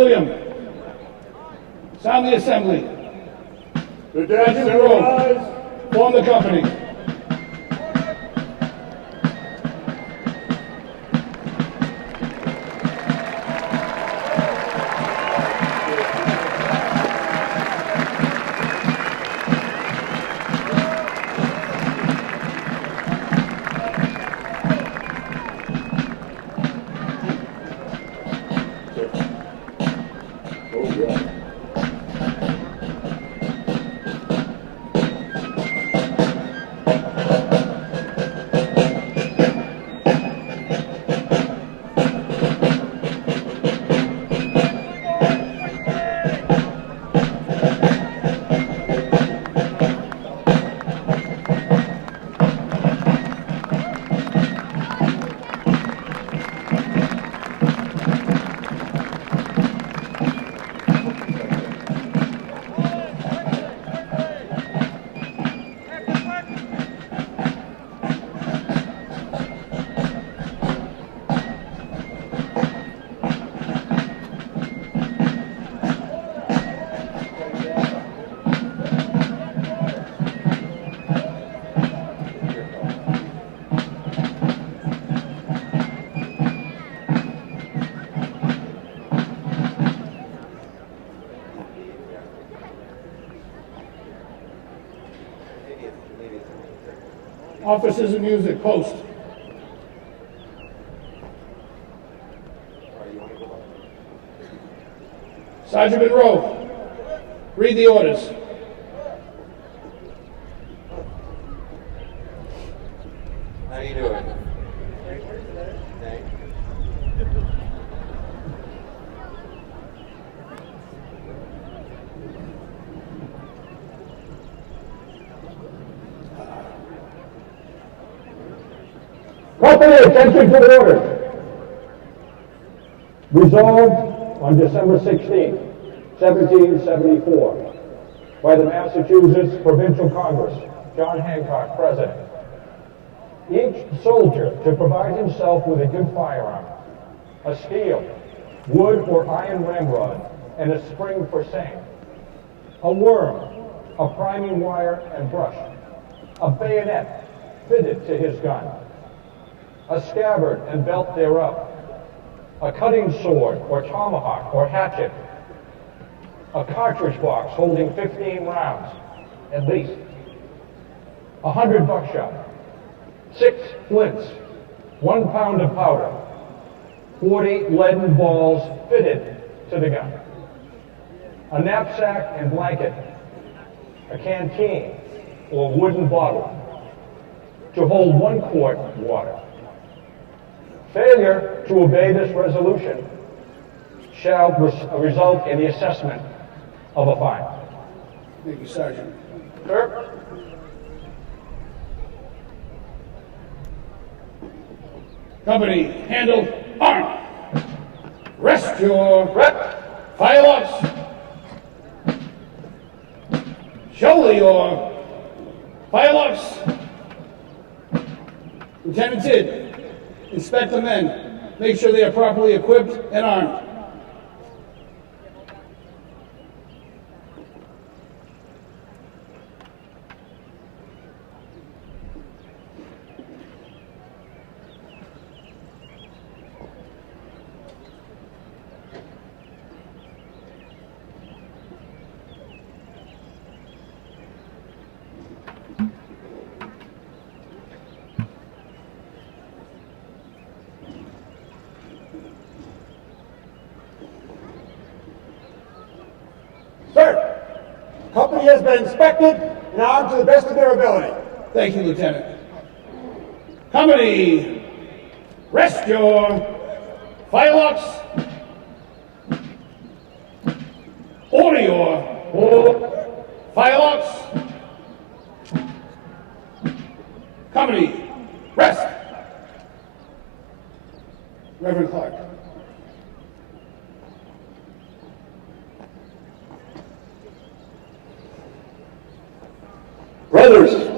William, sound the assembly. The dead Sergeant shall Rowe, rise. form the company. Officers of music, post. Sergeant Monroe, read the orders. How you doing? Company, attention to the order. Resolved on December 16, 1774, by the Massachusetts Provincial Congress, John Hancock, President. Each soldier to provide himself with a good firearm, a steel, wood or iron ramrod, and a spring for same, a worm, a priming wire and brush, a bayonet fitted to his gun, a scabbard and belt thereof, a cutting sword or tomahawk or hatchet, a cartridge box holding 15 rounds, at least, 100 buckshot, 6 flints, 1 pound of powder, 40 leaden balls fitted to the gun, a knapsack and blanket, a canteen or wooden bottle to hold 1 quart of water. Failure to obey this resolution shall result in the assessment of a fine. Thank you, Sergeant. Sir? Company, handle, arm. Rest your firelocks. Shoulder your firelocks. Lieutenant Tidd, inspect the men. Make sure they are properly equipped and armed. Sir, company has been inspected and armed to the best of their ability. Thank you, Lieutenant. Company, rest your firelocks. Order your firelocks. Company, rest. Reverend Clark. Brothers,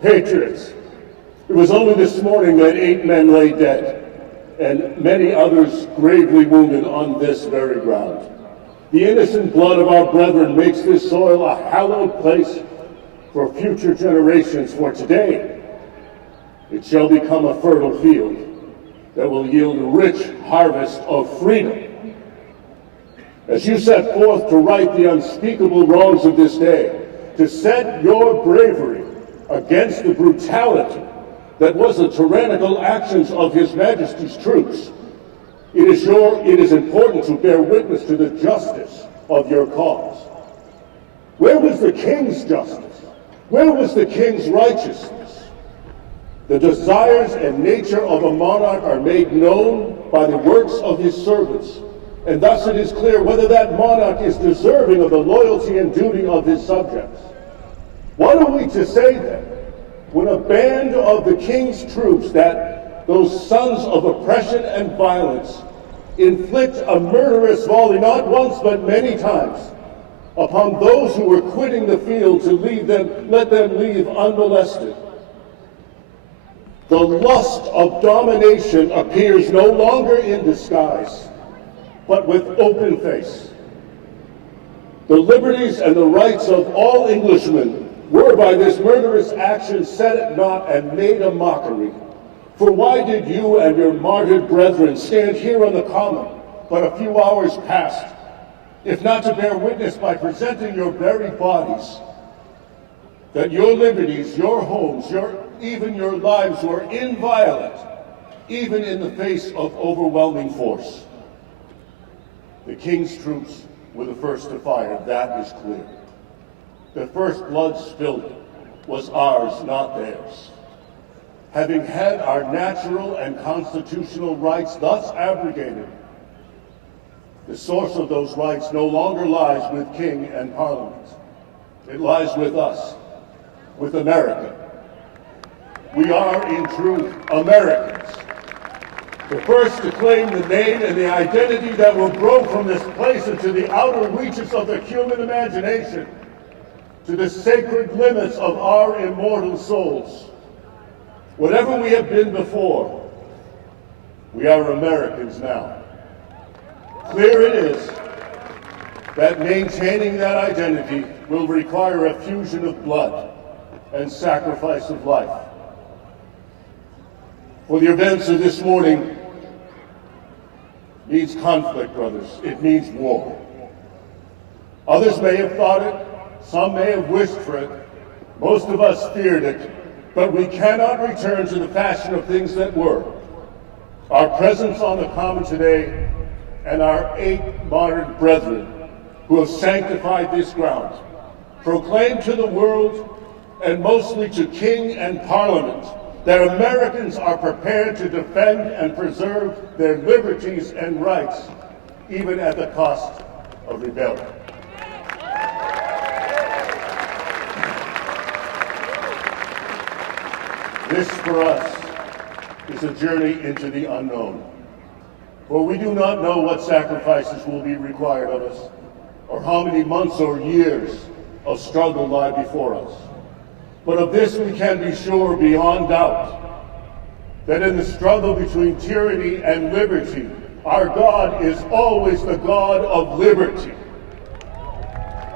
patriots, it was only this morning that 8 men lay dead, and many others gravely wounded on this very ground. The innocent blood of our brethren makes this soil a hallowed place for future generations, for today it shall become a fertile field that will yield a rich harvest of freedom. As you set forth to right the unspeakable wrongs of this day, to set your bravery against the brutality that was the tyrannical actions of His Majesty's troops, it is important to bear witness to the justice of your cause. Where was the king's justice? Where was the king's righteousness? The desires and nature of a monarch are made known by the works of his servants, and thus it is clear whether that monarch is deserving of the loyalty and duty of his subjects. What are we to say then, when a band of the king's troops, those sons of oppression and violence, inflict a murderous volley not once but many times upon those who were quitting the field to let them leave unmolested? The lust of domination appears no longer in disguise, but with open face. The liberties and the rights of all Englishmen were by this murderous action set at naught and made a mockery. For why did you and your martyred brethren stand here on the Common but a few hours past, if not to bear witness by presenting your very bodies that your liberties, your homes, even your lives were inviolate, even in the face of overwhelming force? The king's troops were the first to fire, that is clear. The first blood spilled was ours, not theirs. Having had our natural and constitutional rights thus abrogated, the source of those rights no longer lies with king and parliament. It lies with us, with America. We are, in truth, Americans. The first to claim the name and the identity that will grow from this place into the outer reaches of the human imagination, to the sacred limits of our immortal souls. Whatever we have been before, we are Americans now. Clear it is that maintaining that identity will require a fusion of blood and sacrifice of life. For the events of this morning means conflict, brothers. It means war. Others may have thought it, some may have wished for it, most of us feared it, but we cannot return to the fashion of things that were. Our presence on the Common today and our 8 martyred brethren who have sanctified this ground proclaim to the world, and mostly to King and Parliament, that Americans are prepared to defend and preserve their liberties and rights, even at the cost of rebellion. This, for us, is a journey into the unknown. For we do not know what sacrifices will be required of us, or how many months or years of struggle lie before us. But of this we can be sure beyond doubt, that in the struggle between tyranny and liberty, our God is always the God of liberty.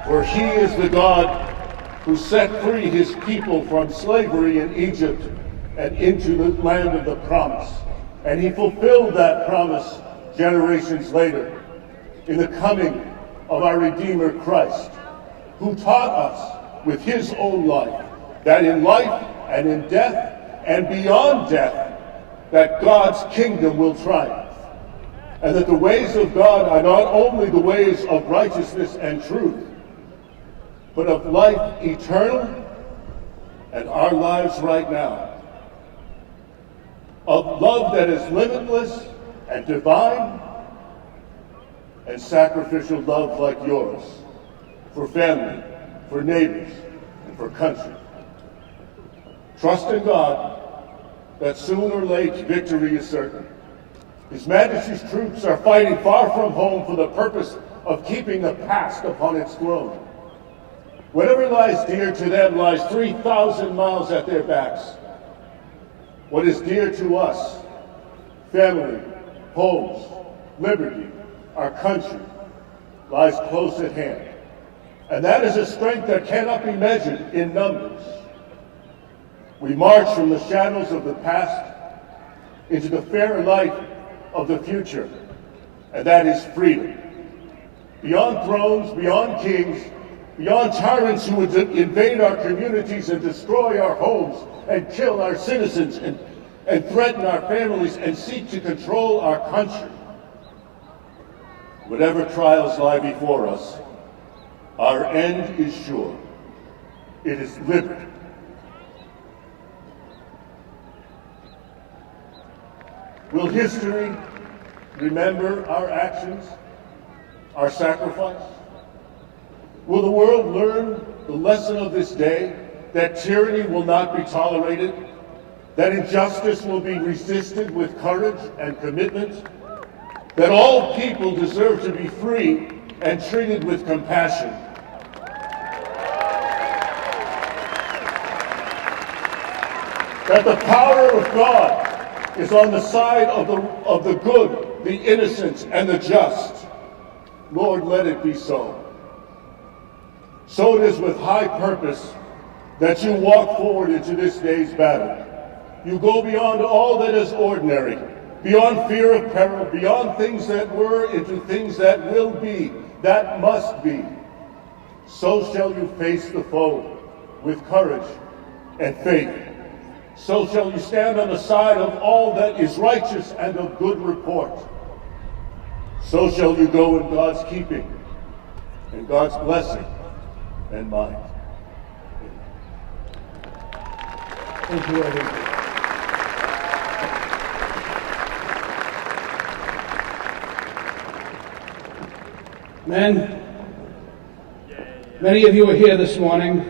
For He is the God who set free His people from slavery in Egypt and into the land of the promise. And He fulfilled that promise generations later in the coming of our Redeemer Christ, who taught us with His own life that in life and in death and beyond death, that God's kingdom will triumph, and that the ways of God are not only the ways of righteousness and truth, but of life eternal and our lives right now, of love that is limitless and divine, and sacrificial love like yours, for family, for neighbors, and for country. Trust in God that soon or late victory is certain. His Majesty's troops are fighting far from home for the purpose of keeping the past upon its throne. Whatever lies dear to them lies 3,000 miles at their backs. What is dear to us, family, homes, liberty, our country lies close at hand. And that is a strength that cannot be measured in numbers. We march from the shadows of the past into the fairer light of the future, and that is freedom. Beyond thrones, beyond kings, beyond tyrants who would invade our communities and destroy our homes and kill our citizens and threaten our families and seek to control our country. Whatever trials lie before us, our end is sure. It is liberty. Will history remember our actions, our sacrifice? Will the world learn the lesson of this day, that tyranny will not be tolerated, that injustice will be resisted with courage and commitment, that all people deserve to be free and treated with compassion? That the power of God is on the side of the good, the innocent, and the just. Lord, let it be so. So it is with high purpose that you walk forward into this day's battle. You go beyond all that is ordinary, beyond fear of peril, beyond things that were into things that will be, that must be. So shall you face the foe with courage and faith. So shall you stand on the side of all that is righteous and of good report. So shall you go in God's keeping, and God's blessing and mine. Thank you, Eddie. Men, many of you are here this morning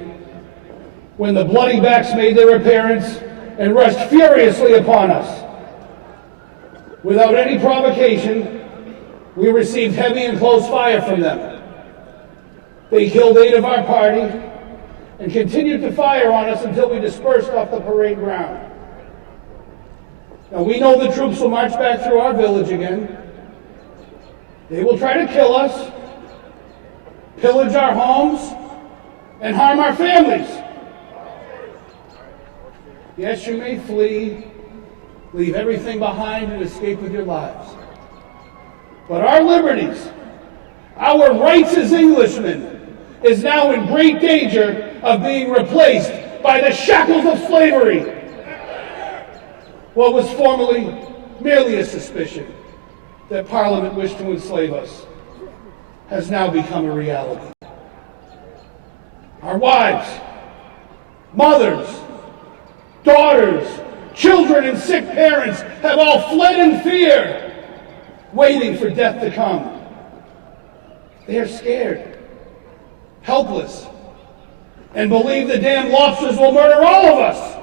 when the bloody backs made their appearance and rushed furiously upon us. Without any provocation, we received heavy and close fire from them. They killed 8 of our party and continued to fire on us until we dispersed off the parade ground. Now we know the troops will march back through our village again. They will try to kill us, pillage our homes, and harm our families. Yes, you may flee, leave everything behind, and escape with your lives. But our liberties, our rights as Englishmen, is now in great danger of being replaced by the shackles of slavery. What was formerly merely a suspicion that Parliament wished to enslave us has now become a reality. Our wives, mothers, daughters, children, and sick parents have all fled in fear, waiting for death to come. They are scared, helpless, and believe the damned lobsters will murder all of us.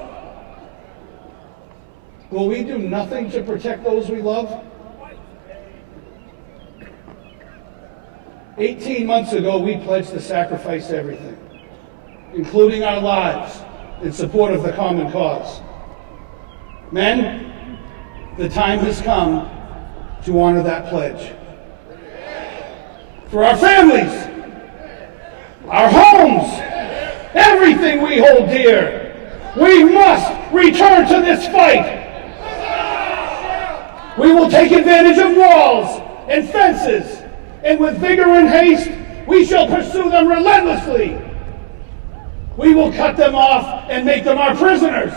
Will we do nothing to protect those we love? 18 months ago, we pledged to sacrifice everything, including our lives, in support of the common cause. Men, the time has come to honor that pledge. For our families, our homes, everything we hold dear, we must return to this fight. We will take advantage of walls and fences, and with vigor and haste, we shall pursue them relentlessly. We will cut them off and make them our prisoners.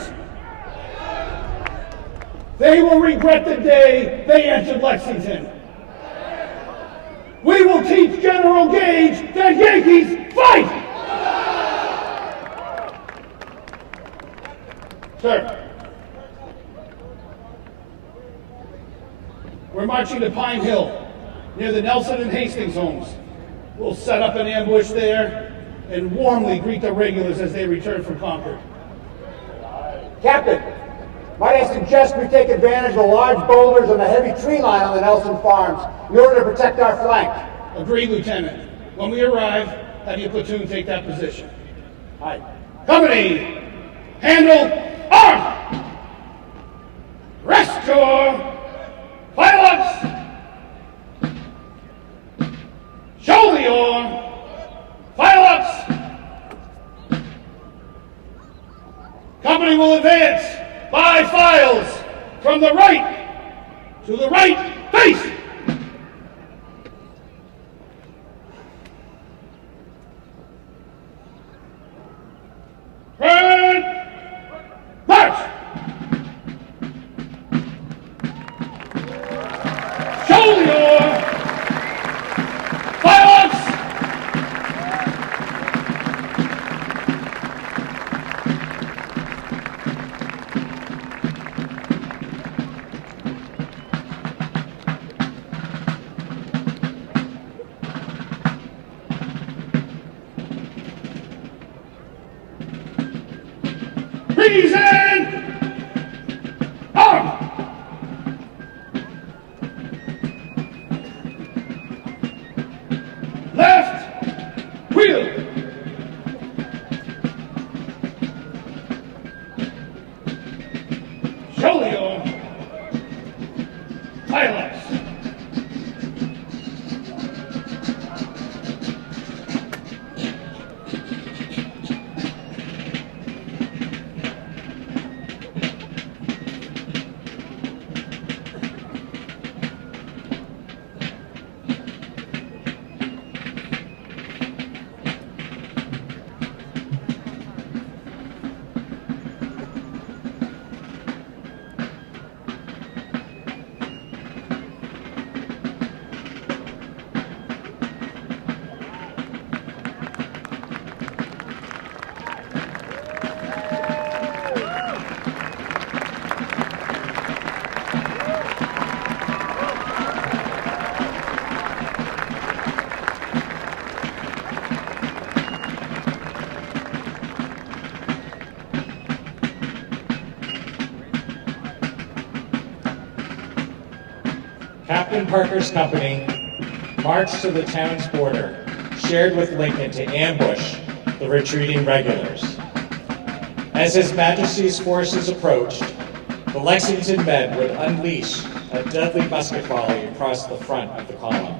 They will regret the day they entered Lexington. We will teach General Gage that Yankees fight! Sir, we're marching to Pine Hill, near the Nelson and Hastings homes. We'll set up an ambush there and warmly greet the regulars as they return from Concord. Captain, might I suggest we take advantage of the large boulders and the heavy tree line on the Nelson farms in order to protect our flank? Agreed, Lieutenant. When we arrive, have your platoon take that position. Aye. Company, handle, arm! Rest your pilots! advance by files from the right to the right face. Turn, march. Show your violence. Reason! Arm! Left! Wheel! Show your violence! Captain Parker's company marched to the town's border, shared with Lincoln to ambush the retreating regulars. As His Majesty's forces approached, the Lexington men would unleash a deadly musket volley across the front of the column.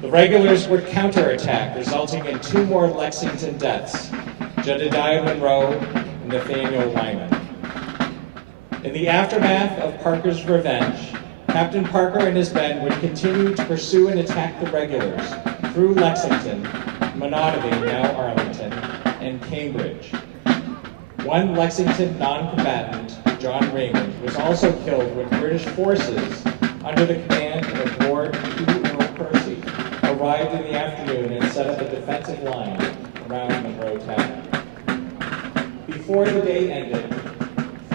The regulars would counterattack, resulting in 2 more Lexington deaths, Jedediah Monroe and Nathaniel Lyman. In the aftermath of Parker's revenge, Captain Parker and his men would continue to pursue and attack the regulars through Lexington, Monotony, now Arlington, and Cambridge. One Lexington non-combatant, John Raymond, was also killed when British forces, under the command of Lord Hugh Earl Percy, arrived in the afternoon and set up a defensive line around Monroe Town. Before the day ended,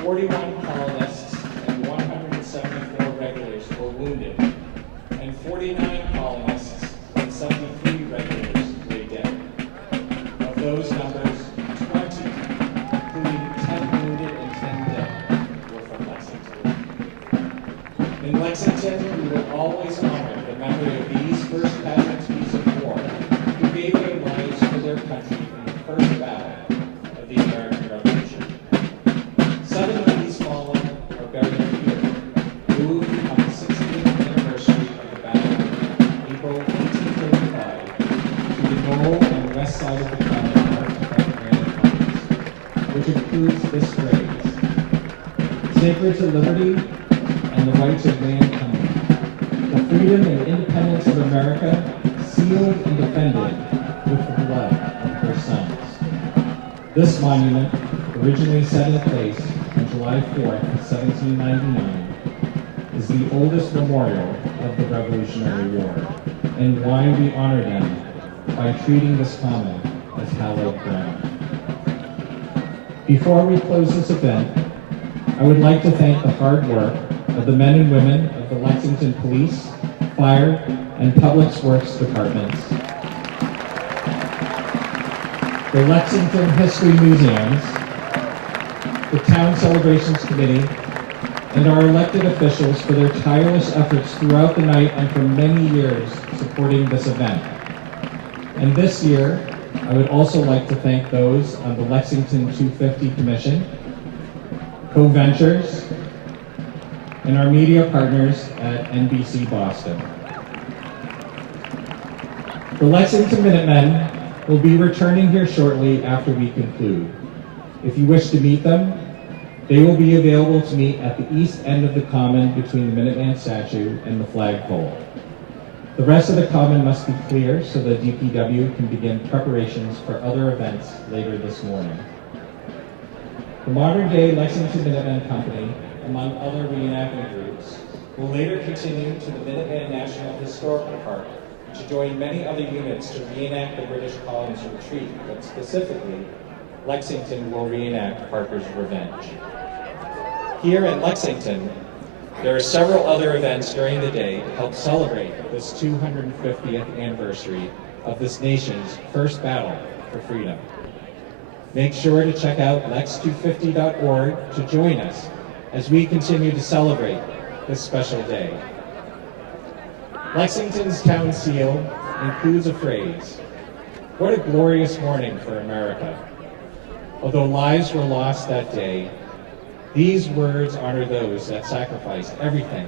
41 colonists and 174 regulars were wounded, and 49 colonists and 73 regulars lay dead. Of those numbers, 20, including 10 wounded and 10 dead, were from Lexington. In Lexington, we will always honor the memory of these first casualties of war who gave their lives for their country in the first battle of the American Revolution. 7 of these fallen are buried here, moved on the 60th anniversary of the battle in April 1835 to the Knoll and west side of the common marked by granite columns, which includes this phrase: "Sacred to liberty and the rights of mankind, the freedom and independence of America, sealed and defended with the blood of her sons." This monument, originally set in place on July 4th, 1799, is the oldest memorial of the Revolutionary War, and why we honor them by treating this common as hallowed ground. Before we close this event, I would like to thank the hard work of the men and women of the Lexington Police, Fire, and Public Works Departments, the Lexington History Museums, the Town Celebrations Committee, and our elected officials for their tireless efforts throughout the night and for many years supporting this event. And this year, I would also like to thank those on the Lexington 250 Commission, Co-Ventures, and our media partners at NBC Boston. The Lexington Minutemen will be returning here shortly after we conclude. If you wish to meet them, They will be available to meet at the east end of the Common between the Minuteman statue and the flagpole. The rest of the Common must be clear so the DPW can begin preparations for other events later this morning. The modern-day Lexington Minuteman Company, among other reenactment groups, will later continue to the Minuteman National Historical Park to join many other units to reenact the British colony's retreat, but specifically, Lexington will reenact Parker's Revenge. Here in Lexington, there are several other events during the day to help celebrate this 250th anniversary of this nation's first battle for freedom. Make sure to check out lex250.org to join us as we continue to celebrate this special day. Lexington's town seal includes a phrase, "What a glorious morning for America." Although lives were lost that day, these words honor those that sacrificed everything,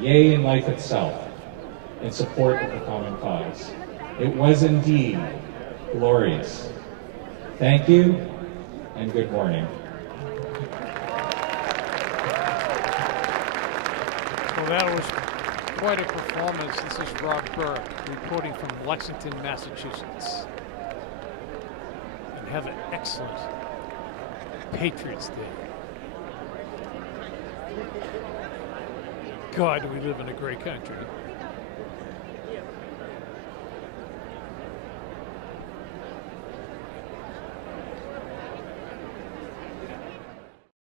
yea, and life itself, in support of the common cause. It was indeed glorious. Thank you, and good morning. Well, that was quite a performance. This is Rob Burke reporting from Lexington, Massachusetts. And have an excellent Patriots Day. God, do we live in a great country.